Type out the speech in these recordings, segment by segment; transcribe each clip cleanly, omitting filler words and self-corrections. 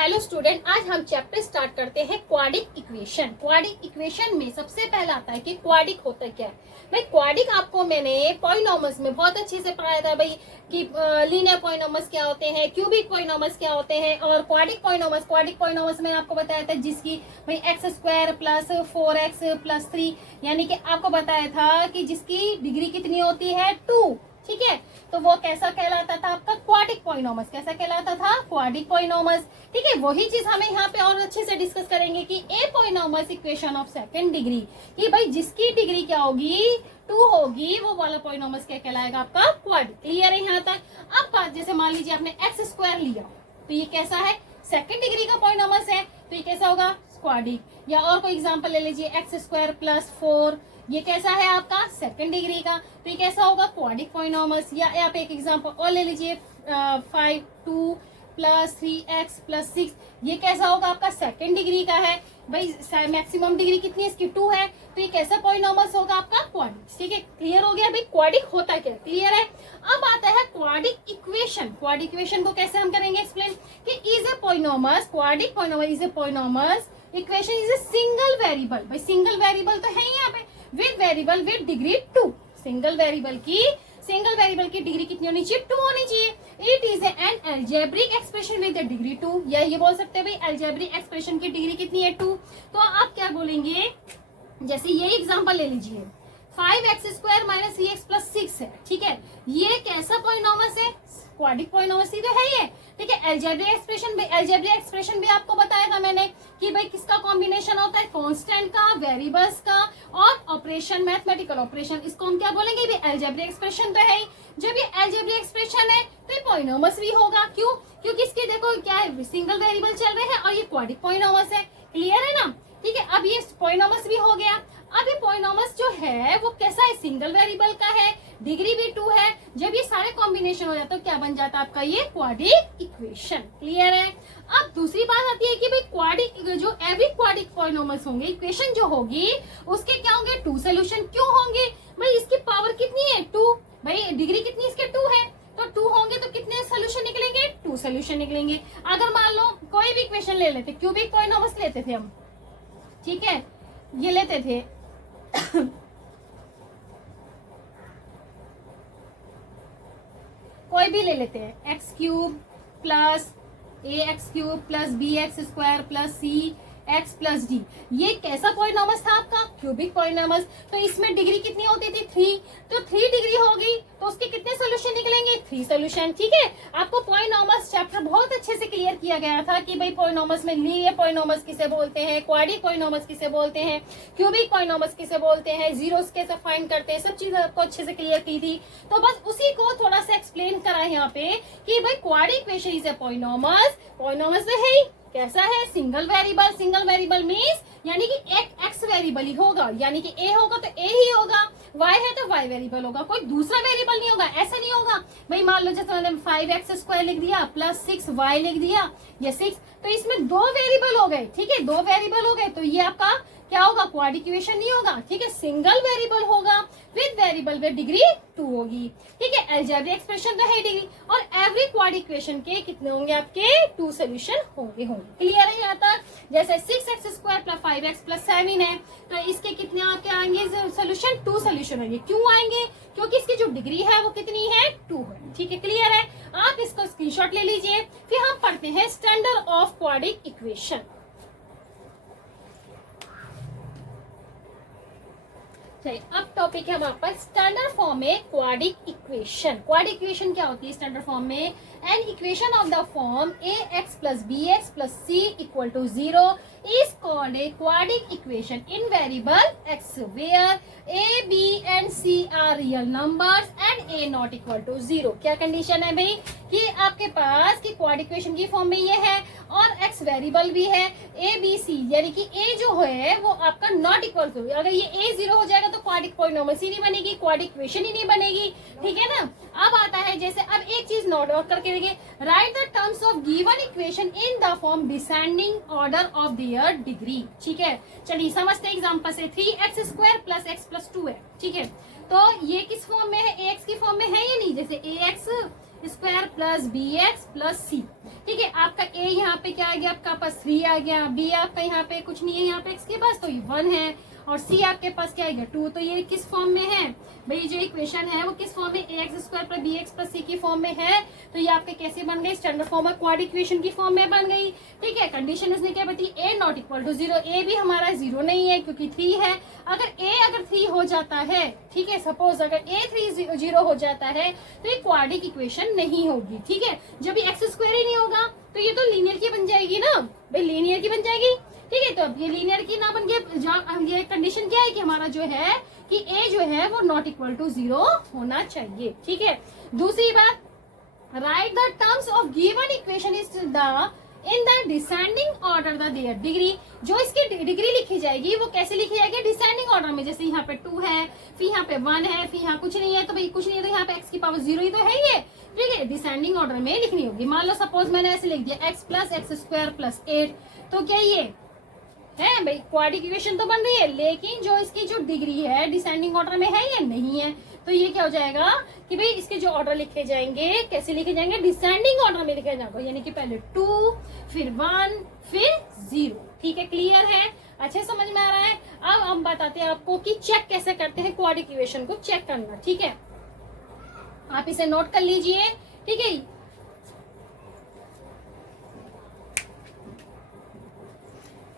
Hello student, आज हम chapter start करते हैं क्वाड्रिक इक्वेशन। क्वाड्रिक इक्वेशन में सबसे पहला आता है कि क्वाड्रिक होता क्या है। भाई क्वाड्रिक आपको मैंने पॉलिनॉमियल्स में बहुत अच्छे से पढ़ाया था भाई कि लीनियर पॉलिनॉमियल्स क्या होते हैं, क्यूबिक पॉलिनॉमियल्स क्या होते हैं और क्वाड्रिक पॉलिनॉमियल्स में आपको बताया था जिसकी भाई x² प्लस 4x+3 यानी कि आपको बताया था कि जिसकी डिग्री कितनी होती है 2। ठीक है, तो वो कैसा कहलाता था आपका क्वाड्रिक पॉलिनॉमियल्स। कैसा कहलाता था क्वाड्रिक पॉलिनॉमियल्स। ठीक है, वही चीज हमें यहाँ पे और अच्छे से डिस्कस करेंगे कि a polynomials equation of second degree, कि भाई जिसकी डिग्री क्या होगी 2 होगी, वो वाला पॉलिनॉमियल्स क्या कहलाएगा आपका क्वाड्रिक। क्लियर है यहाँ तक। अब बात जैसे मान लीजिए आपने x² लिया तो ये कैसा है सेकंड डिग्री का पॉलिनॉमियल्स है, तो ये कैसा होगा क्वाड्रिक। या और कोई एग्जांपल ले लीजिए x² प्लस 4, ये कैसा है आपका सेकंड डिग्री का, तो ये कैसा होगा क्वाड्रिक पॉलिनॉमियल्स। या आप एक एग्जांपल और ले लीजिए 2 प्लस 3x प्लस 6, ये कैसा होगा आपका सेकंड डिग्री का है। भाई मैक्सिमम डिग्री कितनी है इसकी 2 है, तो ये कैसा पॉलिनॉमियल्स होगा आपका क्वाड्रिक। ठीक है, क्लियर हो गया भाई क्वाड्रिक होता क्या, क्लियर है। अब आता है क्वाड्रिक इक्वेशन। क्वाड्रिक इक्वेशन को कैसे हम करेंगे एक्सप्लेन कि is a polynomials, quadric polynomial is a polynomials equation is a single variable. भाई सिंगल वेरिएबल तो है ही यहाँ पे, with variable with degree 2। Single variable की डिग्री कितनी होनी चाहिए 2 होनी चाहिए। It is an algebraic expression with degree 2, या ये बोल सकते हैं भाई अलजेब्रिक एक्सप्रेशन की डिग्री कितनी है 2। तो आप क्या बोलेंगे, जैसे ये एग्जांपल ले लीजिए 5x² माइनस 3x+6 है। ठीक है, ये कैसा पॉलिनॉमियल्स है क्वाड्रिक पॉलिनॉमियल्स ही तो है ये। ठीक है, अलजेब्रिक एक्सप्रेशन भी आपको बताया था मैंने कि भाई किसका कॉम्बिनेशन होता है कांस्टेंट का, वेरिएबल्स का और ऑपरेशन, मैथमेटिकल ऑपरेशन। इसको हम क्या बोलेंगे, भी अलजेब्रिक एक्सप्रेशन तो है ही। जब ये अलजेब्रिक एक्सप्रेशन है तो ये पॉलिनॉमियल्स भी होगा। क्यों, क्योंकि इसके देखो क्या है सिंगल वेरिएबल चल रहे हैं और ये क्वाड्रिक पॉलिनॉमियल्स है। क्लियर है ना। ठीक है, अब ये पॉलिनॉमियल्स भी हो गया। अब ये पॉलिनॉमियल्स जो है वो कैसा है सिंगल वेरिएबल का है, डिग्री भी 2 है। जब ये सारे कॉम्बिनेशन हो जाता है तो क्या बन जाता है आपका ये क्वाड्रिक इक्वेशन। क्लियर है। अब दूसरी बात आती है कि भाई क्वाड्रिक जो एवरी क्वाड्रिक पॉलिनॉमियल्स होंगे, इक्वेशन जो होगी उसके क्या होंगे 2 सोल्यूशन। क्यों होंगे भाई, इसकी पावर कितनी है 2, भाई डिग्री कितनी इसके 2 है, तो 2 होंगे तो कितने सोल्यूशन निकलेंगे 2 सोल्यूशन निकलेंगे। अगर मान लो कोई भी इक्वेशन ले लेते, क्यूबिक पॉलिनॉमियल्स लेते थे हम, ठीक है, ये लेते थे कोई भी ले लेते हैं x³ plus ax³ plus bx² plus cx+d, ये कैसा पॉलिनॉमियल्स था आपका क्यूबिक पॉलिनॉमियल्स। तो इसमें डिग्री कितनी होती थी 3, तो 3 डिग्री होगी तो उसके कितने सोल्यूशन निकलेंगे 3 सोल्यूशन। ठीक है, आपको पॉलिनॉमियल्स चैप्टर बहुत अच्छे से क्लियर किया गया था कि भाई पॉलिनॉमियल्स में लीनियर पॉलिनॉमियल्स किसे बोलते हैं, क्वाड्रिक पॉलिनॉमियल्स किसे बोलते हैं, क्यूबिक पॉलिनॉमियल्स किसे बोलते हैं, जीरोस कैसे फाइंड करते हैं, सब चीजें आपको अच्छे से क्लियर की थी। तो बस उसी को थोड़ा सा एक्सप्लेन करा है यहाँ पे कि भाई quadric equation is a polynomials तो है ही कैसा है सिंगल वेरिएबल मीन्स यानी कि एक एक्स वेरिएबल ही होगा, यानी कि ए होगा तो ए ही होगा, वाई है तो वाई वेरिएबल होगा, कोई दूसरा वेरिएबल नहीं होगा। ऐसा नहीं होगा भाई मान लो जैसे मैंने 5x² लिख दिया प्लस 6y लिख दिया या 6, तो इसमें 2 वेरिएबल हो गए। ठीक है, 2 वेरिएबल हो गए तो ये आपका क्या होगा क्वाड्रिक इक्वेशन नहीं होगा। ठीक है, सिंगल वेरिएबल होगा विद वेरिएबल विद डिग्री 2 होगी। ठीक है, अलजेब्रिक एक्सप्रेशन तो है डिग्री, और एवरी क्वाड्रिक इक्वेशन के कितने होंगे आपके 2 सोल्यूशन होंगे। क्लियर है यहाँ तक। जैसे 6x² प्लस 5x प्लस 7 है तो इसके कितने आपके आएंगे सोल्यूशन 2 सोल्यूशन होंगे। क्यों आएंगे, क्योंकि इसकी जो डिग्री है वो कितनी है 2 है। ठीक है, क्लियर है। आप इसको स्क्रीनशॉट ले लीजिए। फिर हम पढ़ते हैं स्टैंडर्ड ऑफ क्वाड्रिक इक्वेशन। चलिए अब टॉपिक है हमारे पास स्टैंडर्ड फॉर्म में क्वाड्रिक इक्वेशन। क्वाड्रिक इक्वेशन क्या होती है स्टैंडर्ड फॉर्म में, an equation of the form ax plus bx plus c equal to 0 is called a quadratic equation in variable x where a, b and c are real numbers and a not equal to 0। क्या condition है भाई कि आपके पास कि quadric equation की form में ये है और x वेरिएबल भी है a b c, यानी कि a जो है वो आपका नॉट इक्वल टू, अगर ये a 0 हो जाएगा तो क्वाड्रिक पॉलिनॉमियल्स ही नहीं बनेगी, क्वाड्रिक इक्वेशन ही नहीं बनेगी। ठीक है ना। अब आता है जैसे अब एक चीज नोट आउट करके देखिए, right the terms of given equation in the form descending order of their degree. ठीक है, चलिए समझते हैं एग्जांपल से 3x² प्लस x+2 है। ठीक है, तो ये किस फॉर्म में है ax की फॉर्म में है या नहीं, जैसे ax square plus B X plus C. ठीक है, आपका ए यहाँ पे क्या आ गया, आपका पास 3 आ गया, बी आपका यहाँ पे कुछ नहीं है यहाँ पे एक्स के पास, तो ये 1 है, और सी आपके पास क्या आएगा 2। तो ये किस फॉर्म में है भाई, जो इक्वेशन है वो किस फॉर्म में, A X square plus B X plus C की फॉर्म में है। तो ये आपके कैसे बन गई, स्टैंडर्ड फॉर्म में क्वाड इक्वेशन की फॉर्म में बन गई। ठीक है, कंडीशन उसने क्या बताई, ए नॉट इक्वल टू 0, ए भी हमारा 0 नहीं है क्योंकि 3 है। अगर 3 हो जाता है, ठीक है, सपोज अगर ए 3 0 हो जाता है तो ये क्वाड्रिक इक्वेशन नहीं होगी। ठीक है, जब ये एक्स स्क्वायर ही नहीं होगा तो ये तो लीनियर की बन जाएगी ना भाई, लीनियर की बन जाएगी। ठीक है, तो अब ये लीनियर की ना बन गया, ये कंडीशन क्या है कि हमारा जो है कि ए जो है वो नॉट इक्वल टू 0 होना चाहिए। ठीक है, दूसरी बात, right the terms of given equation is the in the descending order the there degree. जो इसकी डिग्री लिखी जाएगी वो कैसे लिखी जाएगी, डिसेंडिंग ऑर्डर में। जैसे यहाँ पे 2 है, फिर यहाँ पे 1 है, फिर यहाँ कुछ नहीं है, तो भाई कुछ नहीं है तो यहाँ पे x की पावर 0 ही तो है ये। ठीक है, डिसेंडिंग ऑर्डर में लिखनी होगी। मान लो सपोज मैंने ऐसे लिख दिया x plus x square plus 8, तो क्या ये है भाई क्वाड्रिक इक्वेशन तो बन रही है, लेकिन जो इसकी जो डिग्री है डिसेंडिंग ऑर्डर में है या नहीं है। तो ये क्या हो जाएगा कि भाई इसके जो ऑर्डर लिखे जाएंगे कैसे लिखे जाएंगे, डिसेंडिंग ऑर्डर में लिखे जाएंगे, यानी कि पहले 2 फिर 1 फिर 0। ठीक है, क्लियर है, अच्छे समझ में आ रहा है। अब हम बताते हैं आपको कि चेक कैसे करते हैं क्वाड्रिक इक्वेशन को चेक करना। ठीक है, आप इसे नोट कर लीजिए। ठीक है,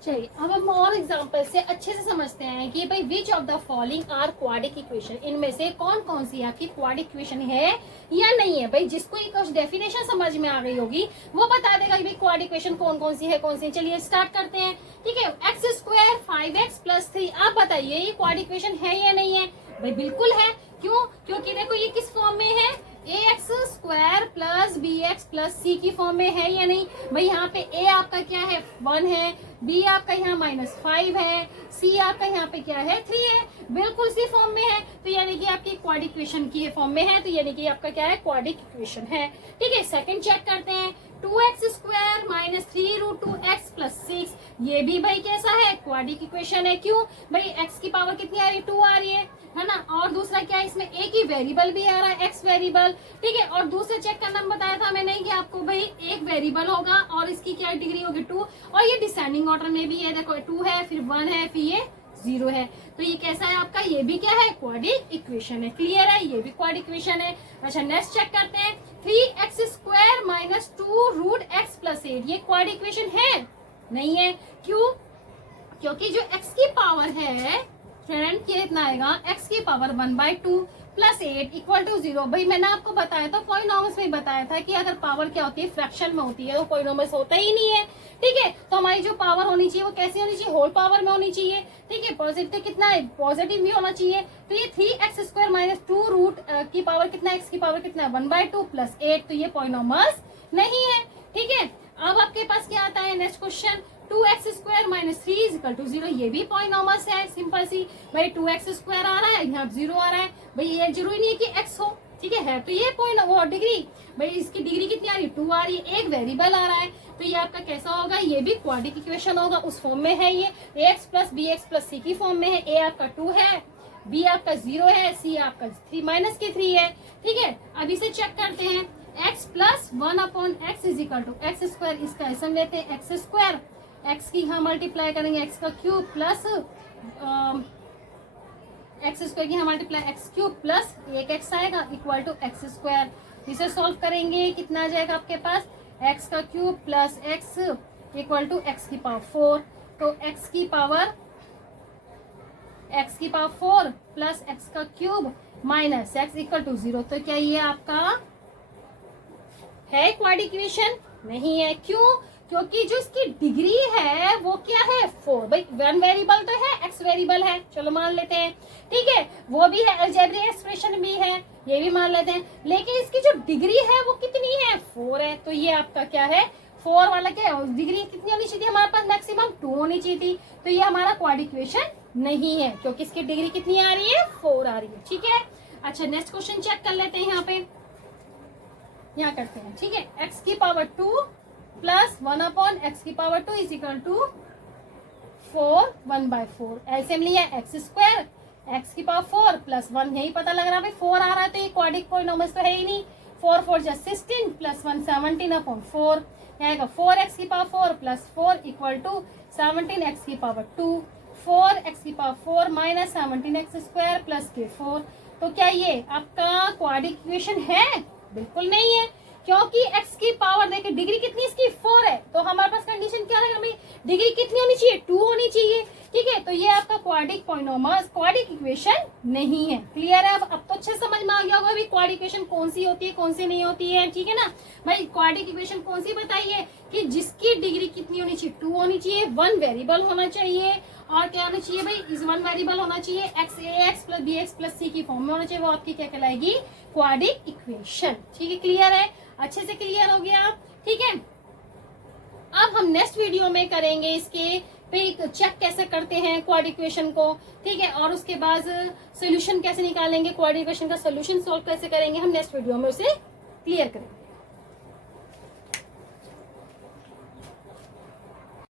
चलिए अब हम और एग्जांपल से अच्छे से समझते हैं कि भाई which of the following are quadratic equation, इनमें से कौन कौन सी आपकी क्वाड्रिक इक्वेशन है या नहीं है। भाई जिसको एक डेफिनेशन समझ में आ गई होगी वो बता देगा कि भाई क्वाड्रिक इक्वेशन कौन कौन सी है कौन सी। चलिए स्टार्ट करते हैं। ठीक है, एक्स स्क्वायर 5x प्लस 3, आप बताइए ये क्वाड्रिक इक्वेशन है या नहीं है। भाई बिल्कुल है, क्यों, क्योंकि देखो ये किस फॉर्म में है, A X square plus B X plus C की फॉर्म में है या नहीं। भाई यहाँ पे ए आपका क्या है 1 है, बी आपका यहाँ -5 है, सी आपका यहाँ पे क्या है 3 है, बिल्कुल सी फॉर्म में है। तो यानी कि आपकी क्वाड्रिक इक्वेशन की फॉर्म में है, तो यानी कि आपका क्या है क्वाड्रिक इक्वेशन है। ठीक है, सेकंड चेक करते हैं, 2x square minus 3 root 2x plus 6, ये भी भाई कैसा है क्वाड्रिक इक्वेशन है। क्यों भाई, x की पावर कितनी आ रही है 2 आ रही है ना। और दूसरा क्या है, इसमें एक ही वेरिएबल भी आ रहा है x वेरिएबल। ठीक है, और दूसरे चेक करना बताया था मैंने कि आपको भाई एक वेरिएबल होगा और इसकी क्या डिग्री होगी 2, और ये डिसेंडिंग ऑर्डर में भी है, देखो 2 है फिर 1 है फिर ये 0 है। तो ये कैसा है आपका, ये भी क्या है क्वाड्रिक इक्वेशन है। क्लियर है, ये भी क्वाड्रिक इक्वेशन है। अच्छा नेक्स्ट चेक करते हैं, 3x square minus 2 root x plus 8, ये क्वाड्रिक इक्वेशन है नहीं है। क्यों, क्योंकि जो x की पावर है फ्रेंड कितना आएगा, x की पावर 1/2 प्लस 8 इक्वल टू 0। भाई मैंने आपको बताया था पॉलिनॉमियल्स में बताया था कि अगर पावर क्या होती है फ्रैक्शन में होती है तो पॉलिनॉमियल्स होता ही नहीं है। ठीक है, तो हमारी जो पावर होनी चाहिए वो कैसे होनी चाहिए, होल पावर में होनी चाहिए। ठीक है, पॉजिटिव कितना है, पॉजिटिव भी होना चाहिए। तो ये 3x स्क्वायर माइनस 2 रूट की पावर कितना, x की पावर कितना है 1/2 प्लस 8, तो ये पॉलिनॉमियल्स नहीं है। ठीक है, अब आपके पास क्या आता है next question, 2x square minus 3 equal to 0, ये भी पॉलिनॉमियल्स है सिंपल सी। भाई 2x स्क्वायर आ रहा है, यहाँ 0 आ रहा है, भाई ये जरूरी नहीं है कि x हो। ठीक है, तो ये पॉइंट वो डिग्री, भाई इसकी डिग्री कितनी आ रही है 2 आ रही है, एक वेरिएबल आ रहा है, तो ये आपका कैसा होगा, ये भी क्वाड्रिक इक्वेशन होगा, उस फॉर्म में है ये। ax plus B X plus C की फॉर्म में है, a आपका 2 है, b आपका 0 है, c आपका 3 माइनस के 3 है। ठीक है, अब इसे चेक करते हैं, x plus 1/x is equal to x square, इसका ऐसा लेते हैं एक्स स्क्वायर, x की यहाँ मल्टीप्लाई करेंगे x का क्यूब प्लस एक्स स्क्वायर की यहाँ multiply x cube plus 1x आएगा इक्वल टू एक्स स्क्वायर। इसे सॉल्व करेंगे कितना आ जाएगा आपके पास, x का cube plus x equal to x की पावर 4, तो x की पावर 4 प्लस x का cube minus x equal to 0। तो क्या ये आपका है क्वाड्रिक इक्वेशन, नहीं है। क्यों, क्योंकि जो इसकी डिग्री है वो क्या है 4। भाई 1 वेरिएबल तो है, x वेरिएबल है, चलो मान लेते हैं। ठीक है, वो भी है, अलजेब्रिक एक्सप्रेशन भी है, ये भी मान लेते हैं, लेकिन इसकी जो डिग्री है वो कितनी है 4 है। तो ये आपका क्या है 4 वाला क्या है, डिग्री कितनी होनी चाहिए हमारे पास, मैक्सिमम 2 होनी चाहिए थी। तो ये हमारा क्वाड्रिक इक्वेशन नहीं है क्योंकि इसकी डिग्री कितनी आ रही है 4 आ रही है। ठीक है, अच्छा नेक्स्ट क्वेश्चन चेक कर लेते हैं, यहाँ करते हैं। ठीक है, x की पावर 2 प्लस 1/x की पावर 2 इज इक्वल टू 4 1/4, ऐसे में लिया x स्क्वायर x की पावर 4 प्लस 1, यही पता लग रहा है भाई 4 आ रहा है, तो ये क्वाड्रिक पॉलिनॉमियल्स तो है ही नहीं, 4 4 जा 16 प्लस 1 17/4 आएगा 4x की power 4 plus 4 equal to 17x की पावर 2 4x की power 4 minus 17x square plus के 4। तो क्या ये आपका क्वाड्रिक इक्वेशन है? बिल्कुल नहीं है, क्योंकि x की पावर देखिए डिग्री कितनी इसकी 4 है, तो हमारे पास कंडीशन क्या रहेगा हमें डिग्री कितनी होनी चाहिए 2 होनी चाहिए। ठीक है, तो ये आपका क्वाड्रिक पॉलिनोमियल क्वाड्रिक इक्वेशन नहीं है। क्लियर है? अब तो अच्छे समझ में आ गया होगा भी क्वाड्रिक इक्वेशन कौन सी होती है कौन सी नहीं होती है। ठीक है ना भाई, क्वाड्रिक इक्वेशन कौन सी बताइए कि जिसकी डिग्री कितनी होनी चाहिए 2 होनी चाहिए, 1 वेरिएबल होना चाहिए और क्या होना चाहिए भाई, इस 1 वेरिएबल होना चाहिए, x plus B X plus C की फॉर्म में होना चाहिए, वो आपकी क्या कहलाएगी क्वाड्रिक इक्वेशन। ठीक है, क्लियर है? अच्छे से क्लियर हो गया? ठीक है, अब हम नेक्स्ट वीडियो में करेंगे इसके पे चेक कैसे करते हैं क्वाड्रिक इक्वेशन को। ठीक है, और उसके बाद सोल्यूशन कैसे निकालेंगे, क्वाड्रिक इक्वेशन का सोल्यूशन सॉल्व कैसे करेंगे, हम नेक्स्ट वीडियो में उसे क्लियर करेंगे।